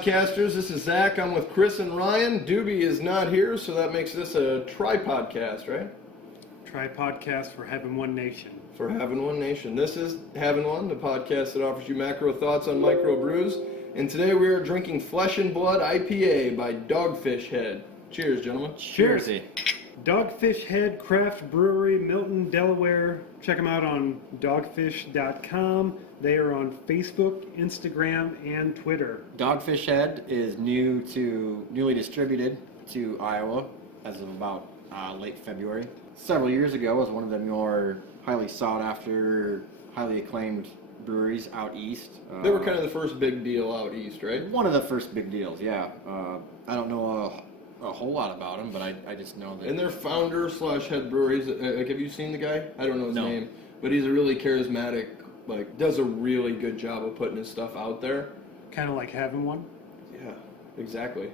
podcasters. This is Zach. I'm with Chris and Ryan. Doobie is not here, so that makes this a tri-podcast, right? Tri-podcast for havin'one Nation. For havin'one Nation. This is havin'one, the podcast that offers you macro thoughts on micro brews. And today we are drinking Flesh and Blood IPA by Dogfish Head. Cheers, gentlemen. Cheers. Dogfish Head Craft Brewery, Milton, Delaware. Check them out on dogfish.com. They are on Facebook, Instagram, and Twitter. Dogfish Head is newly distributed to Iowa as of about late February. Several years ago, it was one of the more highly sought after, highly acclaimed breweries out east. They were kind of the first big deal out east, right? One of the first big deals, yeah. I don't know a whole lot about them, but I just know that. And their founder / head breweries, have you seen the guy? I don't know his name, but he's a really charismatic, does a really good job of putting his stuff out there. Kind of like havin'one? Yeah, exactly.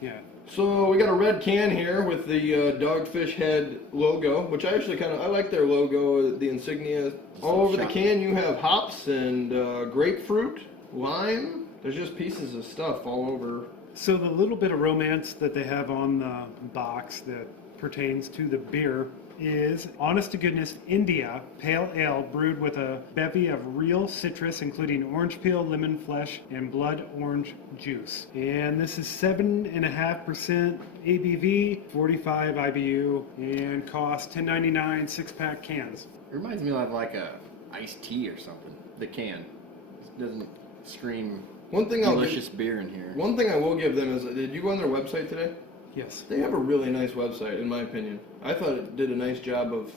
Yeah. So we got a red can here with the Dogfish Head logo, which I actually I like their logo, the insignia. All over the can you have hops and grapefruit, lime. There's just pieces of stuff all over. So the little bit of romance that they have on the box that pertains to the beer is honest to goodness India Pale Ale brewed with a bevy of real citrus including orange peel, lemon flesh, and blood orange juice. And this is 7.5% ABV, 45 IBU, and costs $10.99 6-pack cans. It reminds me of like a iced tea or something. The can. It doesn't scream delicious beer in here. One thing I will give them is, did you go on their website today? Yes. They have a really nice website, in my opinion. I thought it did a nice job of,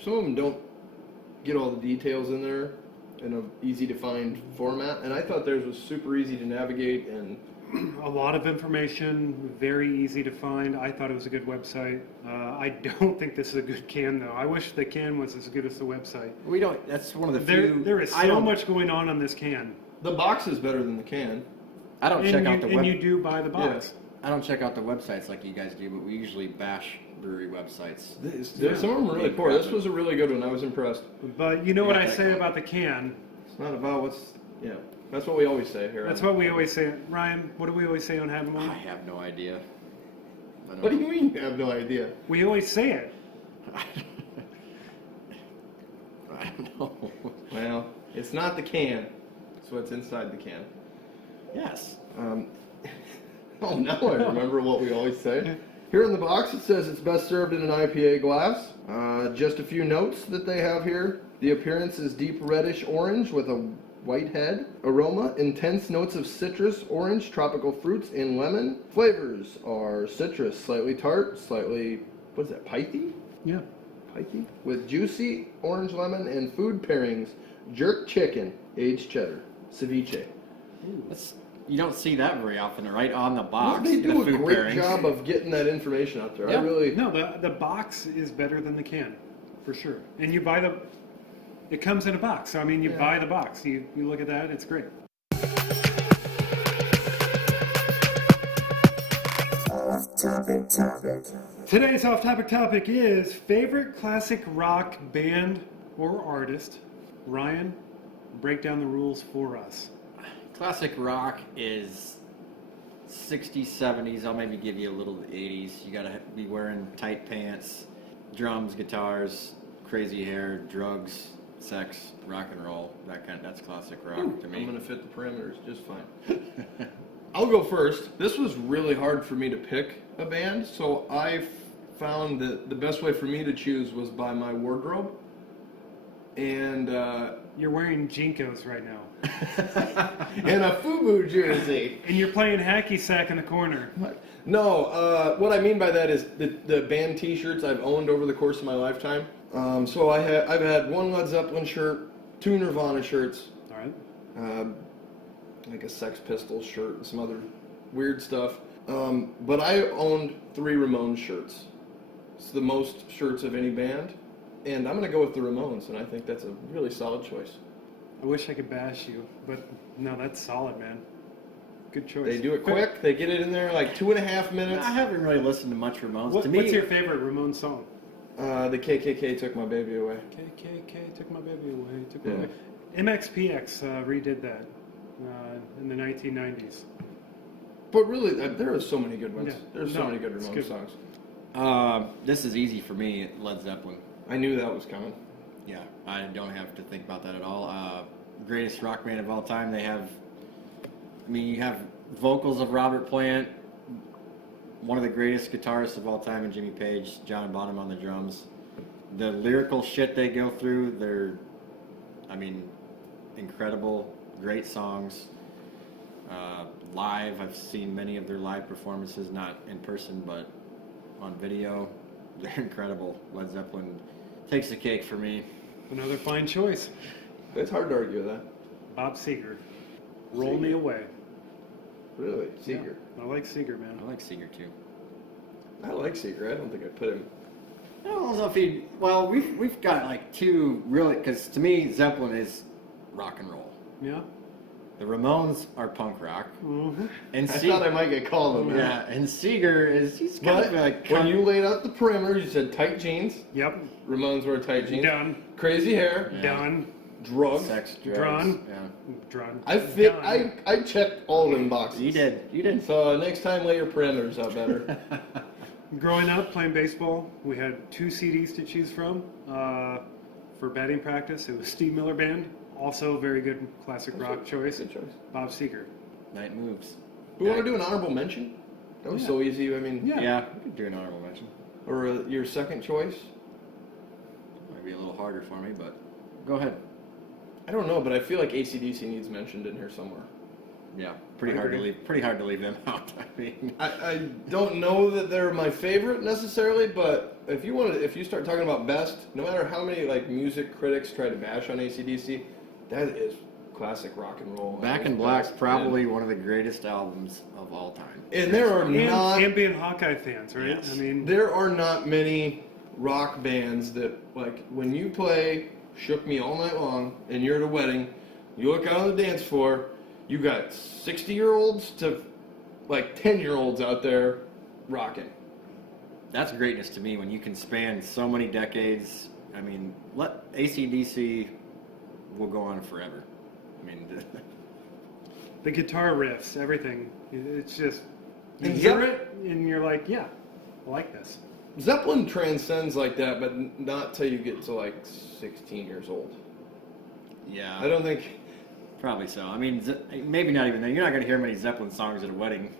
some of them don't get all the details in there in an easy to find format, and I thought theirs was super easy to navigate and a lot of information, very easy to find. I thought it was a good website. I don't think this is a good can, though. I wish the can was as good as the website. That's one of the few. There is so much going on this can. The box is better than the can. I don't check out the web. And you do buy the box. Yeah. I don't check out the websites like you guys do, but we usually bash brewery websites. Some of them are really poor. This was a really good one. I was impressed. But you know what I say about the can? It's not about that's what we always say here. That's what we always say. Ryan, what do we always say on havin'one? I have no idea. What do you mean you have no idea? We always say it. I don't know. Well, it's not the can. It's what's inside the can. Yes. Oh, now I remember what we always say. Here in the box it says it's best served in an IPA glass. Just a few notes that they have here. The appearance is deep reddish orange with a white head. Aroma, intense notes of citrus, orange, tropical fruits, and lemon. Flavors are citrus, slightly tart, slightly, pithy? Yeah. Pikey? With juicy orange lemon and food pairings. Jerk chicken, aged cheddar, ceviche. You don't see that very often, right? On the box. Well, they do the a great pairings. job of getting that information out there. Yeah. No, the box is better than the can, for sure. And you buy it comes in a box. So, I mean, you buy the box. You look at that, it's great. Off-topic topic. Today's off-topic topic is favorite classic rock band or artist. Ryan, break down the rules for us. Classic rock is 60s, 70s. I'll maybe give you a little 80s. You gotta be wearing tight pants, drums, guitars, crazy hair, drugs, sex, rock and roll. That's classic rock to me. I'm gonna fit the parameters just fine. I'll go first. This was really hard for me to pick a band, so I found that the best way for me to choose was by my wardrobe. And You're wearing Jinkos right now. and a FUBU jersey. And you're playing hacky sack in the corner. No, what I mean by that is the band T-shirts I've owned over the course of my lifetime. So I've had one Led Zeppelin shirt, 2 Nirvana shirts, All right. like a Sex Pistols shirt and some other weird stuff. But I owned 3 Ramones shirts. It's the most shirts of any band. And I'm going to go with the Ramones, and I think that's a really solid choice. I wish I could bash you, but no, that's solid, man. Good choice. They do it quick. They get it in there in like 2.5 minutes. I haven't really listened to much Ramones. What's to me, your favorite Ramones song? The KKK took my baby away. KKK took my baby away. MXPX redid that. in the 1990s. But really, there are so many good ones. Yeah. There's so No, many good it's Ramones good. songs. This is easy for me, Led Zeppelin. I knew that was coming. Yeah, I don't have to think about that at all. Greatest rock band of all time. They have, I mean, you have vocals of Robert Plant, one of the greatest guitarists of all time, and Jimmy Page, John Bonham on the drums. The lyrical shit they go through, they're, I mean, incredible, great songs. Live, I've seen many of their live performances, not in person, but on video. They're incredible. Led Zeppelin takes the cake for me. Another fine choice. It's hard to argue with that. Bob Seger. Roll Me Away. Really, Seeger. Yeah, I like Seger, man. I like Seeger too. I like Seeger. I don't think I'd put him. I don't know if he. Well, we've got like two really, because to me Zeppelin is rock and roll. Yeah. The Ramones are punk rock, Mm-hmm. and I thought I might get called on that. yeah, and Seeger he's kind But of like when you laid out the perimeter, you said tight jeans. Yep. Ramones wear tight jeans. Done. Crazy hair. Yeah. Done. Drugs. sex, drugs. Drawn. Yeah, Drawn. I fit. Done. I checked all them boxes. you did. You did. So next time, lay your parameters out better. Growing up playing baseball, we had 2 CDs to choose from. For batting practice, it was Steve Miller Band, also a very good classic rock choice. Good choice. Bob Seger. Night moves. We want to do an honorable mention. That was so easy. I mean, Yeah. We could do an honorable mention. or your second choice. Might be a little harder for me, but go ahead. I don't know, but I feel like AC/DC needs mentioned in here somewhere. Yeah, pretty I hard to agree. leave. Pretty hard to leave them out. I mean, I don't know that they're my favorite necessarily, but if you start talking about best, no matter how many like music critics try to bash on AC/DC, that is classic rock and roll. Back in It's Black's best. probably one of the greatest albums of all time. And there are And not ambient Hawkeye fans, right? Yes. I mean, there are not many rock bands that like when you play "Shook Me All Night Long" and you're at a wedding, you look out on the dance floor, you got 60-year-olds to like 10-year-olds out there rocking. That's greatness to me when you can span so many decades. I mean, let AC/DC will go on forever. I mean, the guitar riffs, everything. It's just, you And hear it and you're like, yeah, I like this. Zeppelin transcends like that, but not till you get to like 16 years old. yeah, I don't think. probably so. I mean, maybe not even then. You're not going to hear many Zeppelin songs at a wedding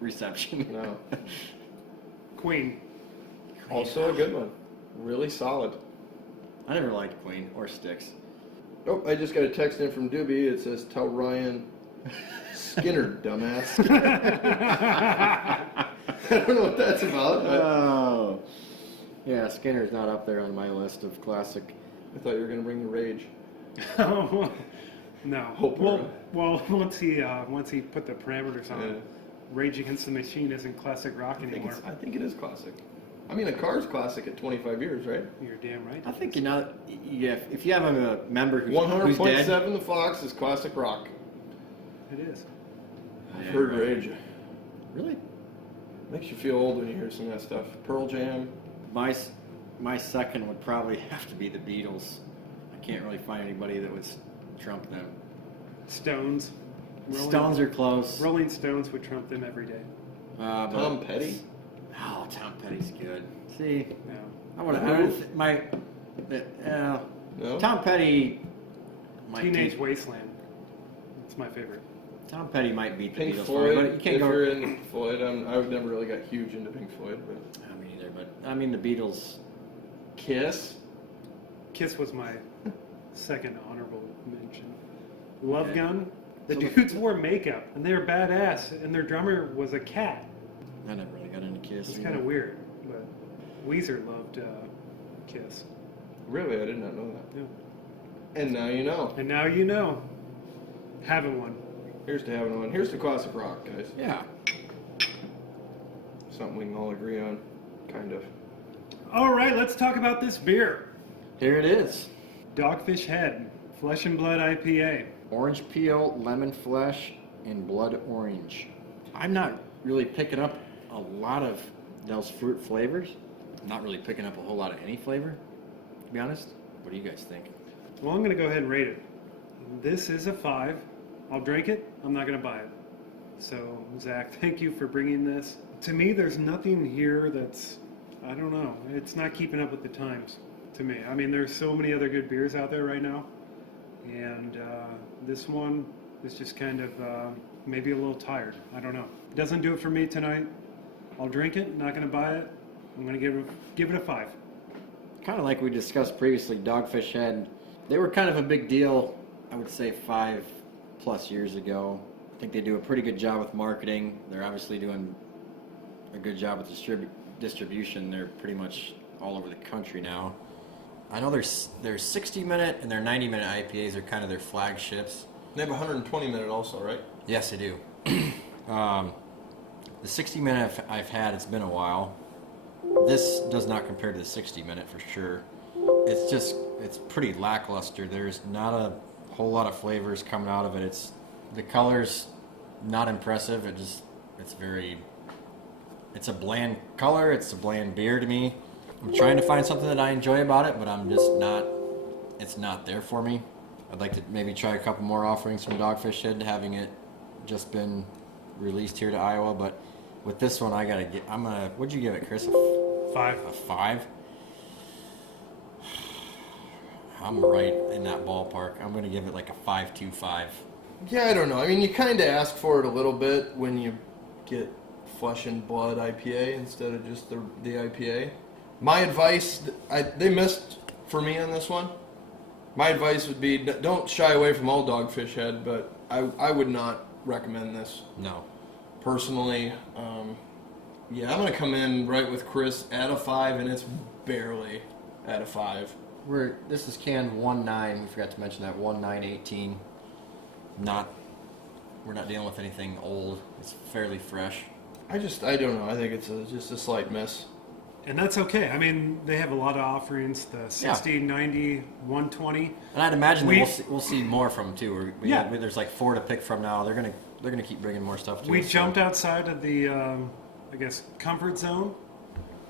reception. No. Queen. Also a good one. Really solid. I never liked Queen or Styx. Oh, I just got a text in from Doobie. It says, "Tell Ryan Skinner, dumbass." I don't know what that's about. Oh, yeah. Skinner's not up there on my list of classic. I thought you were going to bring the rage. Oh, no. Hope Well, once he put the parameters on, Yeah. Rage Against the Machine isn't classic rock anymore. I think it is classic. I mean, a car's classic at 25 years, right? You're damn right. I think yeah. If you have a member who's dead, 100.7 The Fox is classic rock. It is. I've Yeah, heard right. Rage. really, Makes you feel old when you hear some of that stuff. Pearl Jam. my second would probably have to be the Beatles. I can't really find anybody that would trump them. Stones. Stones are close. Rolling Stones would trump them every day. But- Tom Petty. Oh, Tom Petty's good. See, Yeah. I would have No? Tom Petty. might Teenage take- Wasteland. It's my favorite. Tom Petty might beat the Pink Beatles, Floyd. but you can't if go. you're in Floyd, I would never really got huge into Pink Floyd, but I mean either, but I mean the Beatles. Kiss. Kiss was my second honorable mention. Love Okay. Gun. The So the- dudes wore makeup and they were badass, and their drummer was a cat. I never really got into Kiss. It's either. kind of weird, but Weezer loved Kiss. Really, I did not know that. Yeah. And now you know. And now you know. Having one. Here's to having one. Here's to classic rock, guys. Yeah. Something we can all agree on, kind of. All right, let's talk about this beer. Here it is. Dogfish Head, Flesh and Blood IPA. Orange peel, lemon flesh, and blood orange. I'm not really picking up a lot of those fruit flavors. I'm not really picking up a whole lot of any flavor, to be honest. What do you guys think? Well, I'm going to go ahead and rate it. This is a 5. I'll drink it. I'm not going to buy it. So, Zach, thank you for bringing this. To me, there's nothing here that's, I don't know, it's not keeping up with the times to me. I mean, there's so many other good beers out there right now. And this one is just kind of maybe a little tired. I don't know. Doesn't do it for me tonight. I'll drink it, not going to buy it. I'm going to give it a 5. Kind of like we discussed previously, Dogfish they were kind of a big deal, I would say 5+ years ago. I think they do a pretty good job with marketing. They're obviously doing a good job with distribution. They're pretty much all over the country now. I know their 60-minute and their 90-minute IPAs are kind of their flagships. They have a 120-minute also, right? Yes, they do. The 60-minute I've had, it's been a while. This does not compare to the 60-minute for sure. It's pretty lackluster. There's not a whole lot of flavors coming out of it. The color's not impressive. It's a bland color. It's a bland beer to me. I'm trying to find something that I enjoy about it, but it's not there for me. I'd like to maybe try a couple more offerings from Dogfish Head, having it just been released here to Iowa, but with this one, what'd you give it, Chris? 5. A 5? I'm right in that ballpark. I'm going to give it like a 5.25. Yeah, I don't know. I mean, you kind of ask for it a little bit when you get flesh and blood IPA instead of just the IPA. My advice, they missed for me on this one. My advice would be don't shy away from all Dogfish Head, but I would not recommend this. No. Personally, yeah, I'm going to come in right with Chris at a 5, and it's barely at a 5. This is canned 1/9. We forgot to mention that 1/9/18. We're not dealing with anything old. It's fairly fresh. I don't know. I think it's just a slight miss. And that's okay. I mean, they have a lot of offerings, the 60, Yeah. 90, 120. And I'd imagine that we'll see more from them too. Yeah. There's like 4 to pick from now. They're gonna keep bringing more stuff to We us. jumped outside of the, I guess, comfort zone.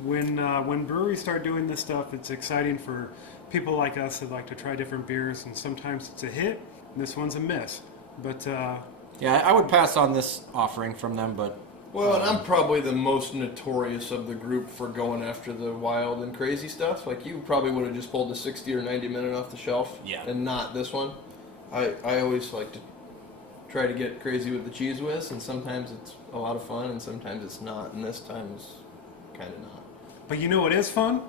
When breweries start doing this stuff, it's exciting for people like us that like to try different beers, and sometimes it's a hit, and this one's a miss. But Yeah, I would pass on this offering from them, but Well, and I'm probably the most notorious of the group for going after the wild and crazy stuff. Like, you probably would have just pulled the 60 or 90 minute off the shelf, Yeah. and not this one. I always like to try to get crazy with the cheese whiz, and sometimes it's a lot of fun, and sometimes it's not, and this time is kind of not. But you know what is fun?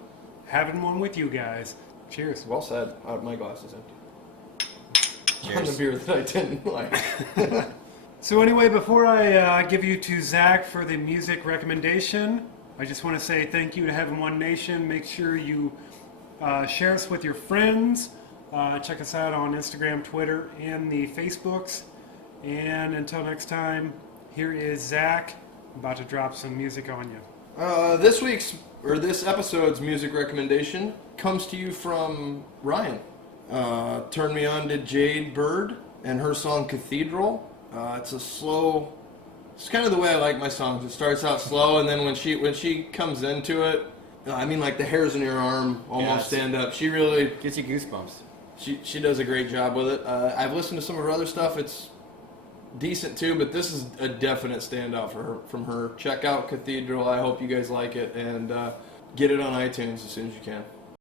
Having one with you guys. Cheers. Well said. My glass is empty. Cheers. On the beer that I didn't like. So anyway, before I give you to Zach for the music recommendation, I just want to say thank you to Heaven One Nation. Make sure you share us with your friends. Check us out on Instagram, Twitter, and the Facebooks. And until next time, here is Zach about to drop some music on you. This episode's music recommendation comes to you from Ryan. Turned me on to Jade Bird and her song Cathedral. It's kind of the way I like my songs. It starts out slow, and then when she comes into it, I mean, like the hairs in your arm almost stand up. She really gets you goosebumps. She does a great job with it. I've listened to some of her other stuff. It's decent too, but this is a definite standout from her. Check out Cathedral. I hope you guys like it, and get it on iTunes as soon as you can.